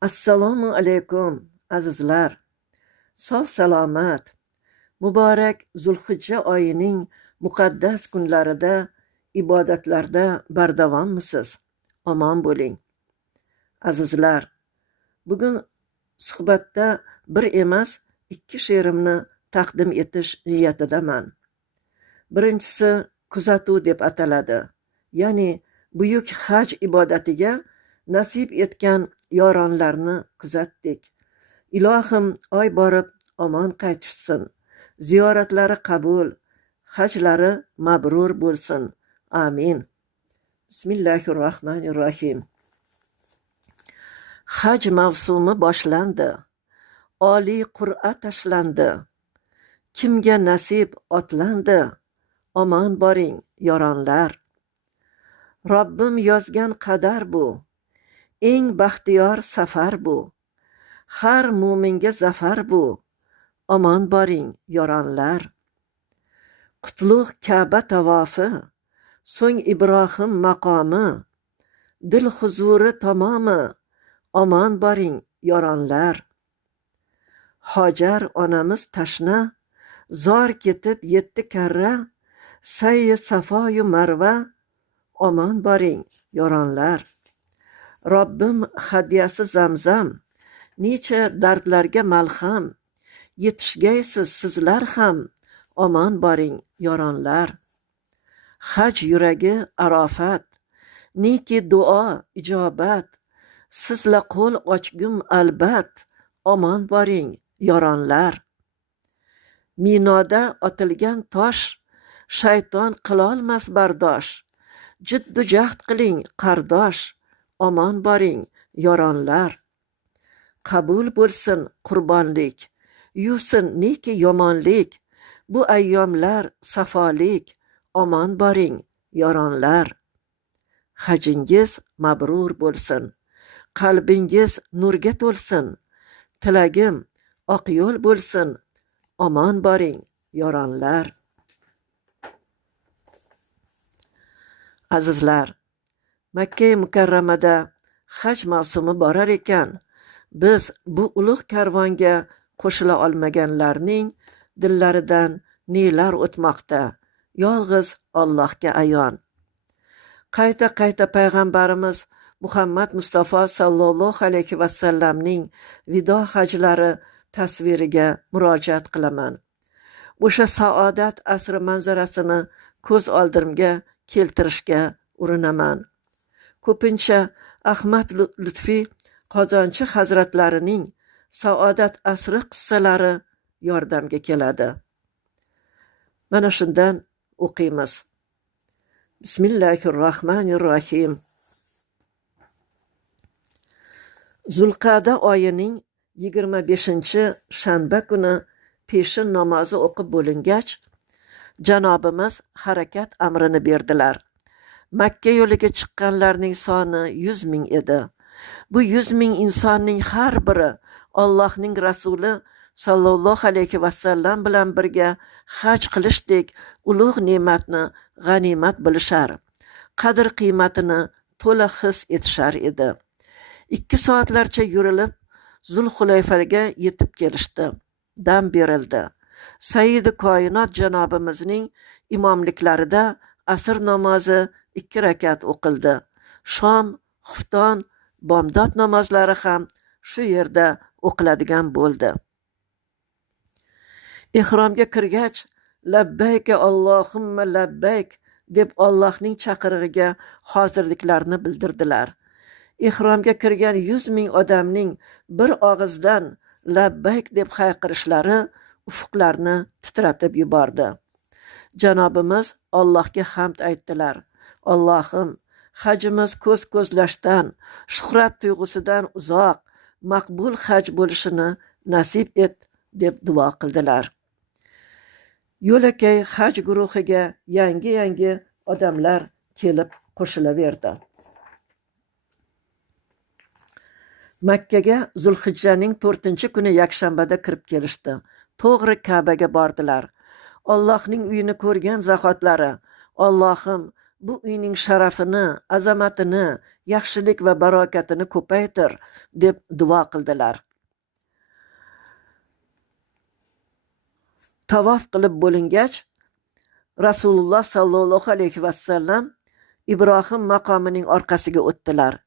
Assalomu alaykum azizlar. Sog' salomat. Muborak Zulhijja oyining muqaddas kunlarida ibodatlarda bardavommisiz? Omon bo'ling. Azizlar, bugun suhbatda bir emas, ikki she'rimni taqdim etish niyatidaman. Birinchisi kuzatuv deb ataladi. Ya'ni buyuk haj ibodatiga nasib etgan yoronlarni kuzatdik. Ilohim oy borib omon qaytishsin. Ziyoratlari qabul, hajlari mabrur bo'lsin. Amin. Bismillahirrohmanirrohim. Haj mavsumi boshlandi. Oliy qur'a tashlandi. Kimga nasib otlandi? Omon boring, yoronlar. Robbim yozgan qadar bu. Eng baxtiyor safar bu. Har mo'minga zafar bu. Omon boring, yoronlar. Qutlug' Ka'ba tavofi, so'ng Ibrohim maqomi, dil huzuri tamomi. Omon boring, yoronlar. Hojar onamiz tashna, zor ketib 7 karra, sayyi safoyu marva. Omon boring, yoronlar. Robbim hadyasi zamzam, necha dardlarga malham. Yetishgaysiz sizlar ham, omon boring, yoronlar. Haj yuragi arofat, neki duo ijobat. Sizla qo'l ochgum albat, omon boring, yoronlar. Minoda otilgan tosh, shayton qilolmas bardosh. Jiddu jahd qiling qardosh, omon boring, yoronlar. Qabul bo'lsin qurbonlik, yuvsin neki yomonlik. Bu ayyomlar safolik, omon boring, yoronlar. Hajingiz mabrur bo'lsin, qalbingiz nurga to'lsin. Tilagim oq yo'l bo'lsin, omon boring, yoronlar. Azizlar, Makka Mukarramada haj mavsumi borar ekan, biz bu ulug' karvonga qo'shila olmaganlarning dillaridan nelar o'tmoqda, yolg'iz Allohga ayon. Qayta payg'ambarimiz Muhammad Mustafa sallallohu alayhi vasallamning vido hajlari tasviriga murojaat qilaman. O'sha saodat asri manzarasini ko'z oldimga keltirishga urinaman. Ko'pincha Ahmad Lutfi Qozonchi hazratlarining saodat asri qissalari yordamga keladi. Mana shundan o'qiymiz. Bismillahirrohmanirrohim. Zulqa'da oyining 25-shanba kuni peshin namozi o'qib bo'lingach, Janobimiz harakat amrini berdilar. Makka yo'liga chiqqanlarning soni 100 ming edi. Bu 100 ming insonning har biri Allohning rasuli sallallohu alayhi vasallam bilan birga haj qilishdek ulug' ne'matni g'animat bilishar, qadr qiymatini to'la his etishar edi. 2 soatlarcha yurilib Zulhulayfaga yetib kelishdi. Dam berildi. Sayyidi koinot janobimizning imomliklarida asr namozi 2 rakat o'qildi. Shom, xufton, bomdod namozlari ham shu yerda o'qiladigan bo'ldi. Ihromga kirgach, labbayka Allohumma labbayk deb Allohning chaqirig'iga hozirliklarni bildirdilar. Ihromga kirgan 100 ming odamning bir og'izdan labbayk deb hayqirishlari ufqlarni titratib yubordi. Janobimiz Allohga hamd aytdilar. Allohim, hajimiz ko'zlashdan, shuhrat tuyg'usidan uzoq, maqbul haj bo'lishini nasib et deb duo qildilar. Yo'lakay haj guruhiga yangi odamlar kelib qo'shilaverdi. Makkaga Zulhijjaning 4-kuni yakshanbada kirib kelishdi. To'g'ri Ka'baga bordilar. Allohning uyini ko'rgan zahotlari, Allohim, bu uyning sharafini, azamatini, yaxshilik va barokatini ko'paytir deb duo qildilar. Tavof qilib bo'lingach, Rasululloh sallallohu alayhi vasallam Ibrohim maqomining orqasiga o'tdilar.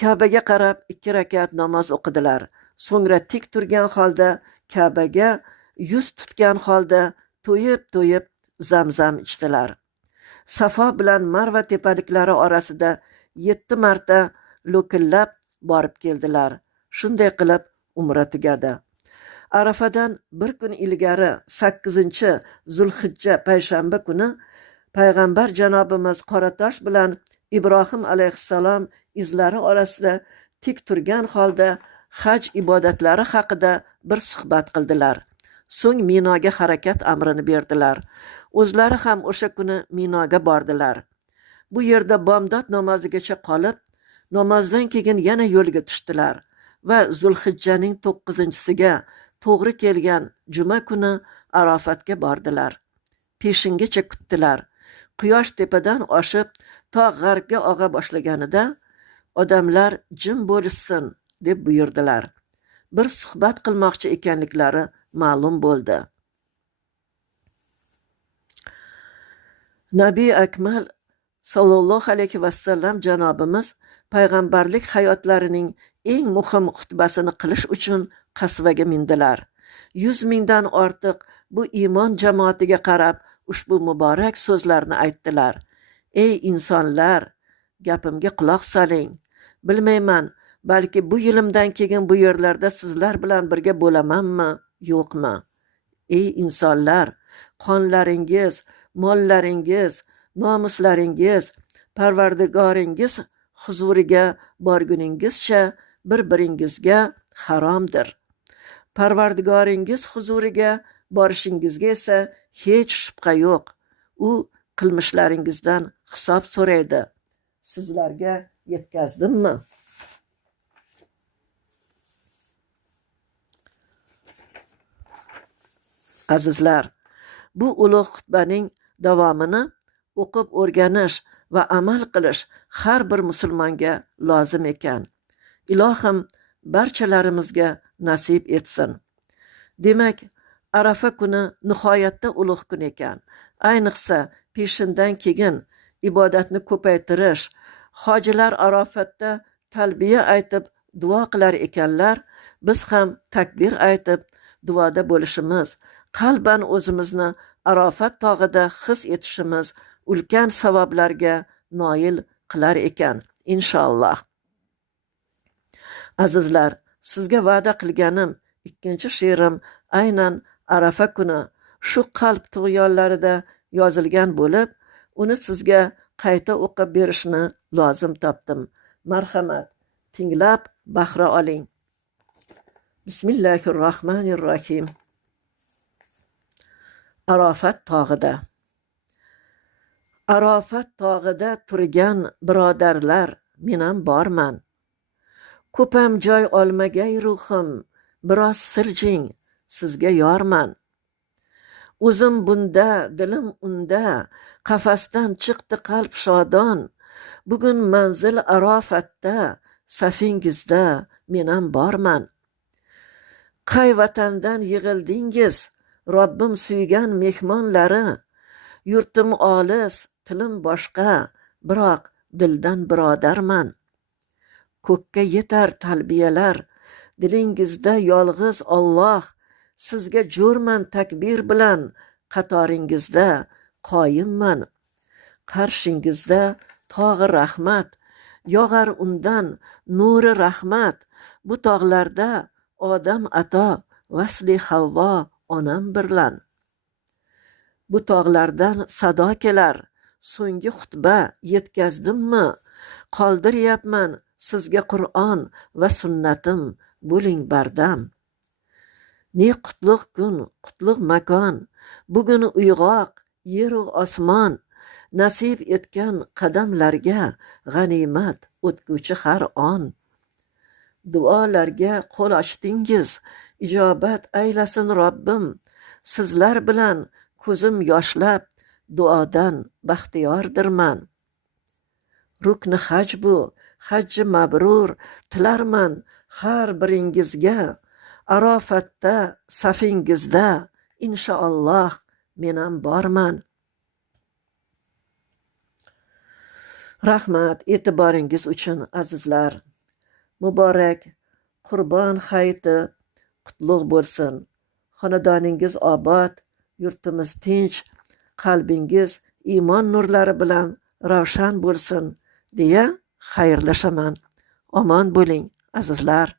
Ka'baga qarab 2 rakat namoz o'qidilar. So'ngra tik turgan holda Ka'baga yuz tutgan holda to'yib zamzam ichdilar. Safo bilan Marva tepaliklari orasida 7 marta lo'killab borib keldilar. Shunday qilib umra tugadi. Arafadan bir kun ilgari 8 Zulhijja payshanba kuni payg'ambar janobimiz Qoratosh bilan Ibrohim alayhissalom izlari orasida tik turgan holda haj ibodatlari haqida bir suhbat qildilar. So'ng Minoga harakat amrini berdilar. O'zlari ham o'sha kuni Minoga bordilar. Bu yerda bomdod namozigacha qolib, namozdan keyin yana yo'lga tushdilar va Zulhijjaning 9-siga to'g'ri kelgan juma kuni Arofatga bordilar. Peshingacha kutdilar. Quyosh tepadan oshib to g'arbga og'a boshlaganida odamlar jim bo'lishsin deb buyurdilar. Bir suhbat qilmoqchi ekanliklari ma'lum bo'ldi. Nabi Akmal sallallohu alayhi vasallam janobimiz payg'ambarlik hayotlarining eng muhim xutbasini qilish uchun qasvaga mindilar. 100 mingdan ortiq bu iymon jamoatiga qarab ushbu muborak so'zlarni aytdilar. Ey insonlar, gapimga quloq soling. Bilmayman, balki bu yilimdan keyin bu yerlarda sizlar bilan birga bo'lamanmi, yo'qmi? Ey insonlar, qonlaringiz, mollaringiz, nomuslaringiz Parvardigoringiz huzuriga borguningizcha bir-biringizga haromdir. Parvardigoringiz huzuriga borishingizga esa hech shubha yo'q. U qilmishlaringizdan hisob so'raydi. Sizlarga yetkazdimmi? Azizlar, bu ulug' xutbaning davomini o'qib o'rganish va amal qilish har bir musulmonga lozim ekan. Ilohim barchalarimizga nasib etsin. Demak, Arafa kuni nihoyatda ulug' kun ekan. Ayniqsa peshindan keyin ibodatni ko'paytirish, hojilar Arofatda talbiya aytib duo qilar ekanlar, biz ham takbir aytib duoda bo'lishimiz, qalban o'zimizni Arofat tog'ida his etishimiz ulkan savoblarga noil qilar ekan, inshaalloh. Azizlar, sizga va'da qilganim 2-she'rim aynan Arafa kuni shu qalb tug'yonlarida yozilgan bo'lib, uni sizga qayta o'qib berishni lozim topdim. Marhamat, tinglab bahra oling. Bismillahirrohmanirrohim. Arofat tog'ida. Arofat tog'ida turgan birodarlar, menam borman. Ko'pam joy olmagay ruhim, biroz siljing, sizga yorman. O'zim bunda, dilim unda, qafasdan chiqdi qalb shodon. Bugun manzil Arofatda, safingizda menam borman. Qay vatandan yig'ildingiz, Robbim suygan mehmonlari. Yurtim olis, tilim boshqa, biroq dildan birodarman. Ko'kka yetar talbiyalar, dilingizda yolg'iz Alloh. Sizga jo'rman takbir bilan, qatoringizda qoyimman. Qarshingizda tog'i rahmat, yog'ar undan nuri rahmat. Bu tog'larda Odam ato, vasli Havvo onam birlan. Bu tog'lardan sado kelar, so'nggi xutba yetkazdimmi? Qoldiryapman sizga Qur'on va sunnatim, bo'ling bardam. Ne qutlug' kun, qutlug' makon, bugun uyg'oq yeru osmon, nasib etgan qadamlarga g'animat o'tguchi har on. Duolarga qo'l ochdingiz, ijobat aylasin Robbim. Sizlar bilan ko'zim yoshlab, duodan baxtiyordirman. Rukni haj bu. Hajji mabrur tilarman har biringizga. Arofatda safingizda inshaalloh menam borman. Rahmat e'tiboringiz uchun azizlar. Muborak Qurbon hayiti qutlug' bo'lsin. Xonadoningiz obod, yurtimiz tinch, qalbingiz iymon nurlari bilan ravshan bo'lsin deya xayrlashaman. Omon bo'ling azizlar.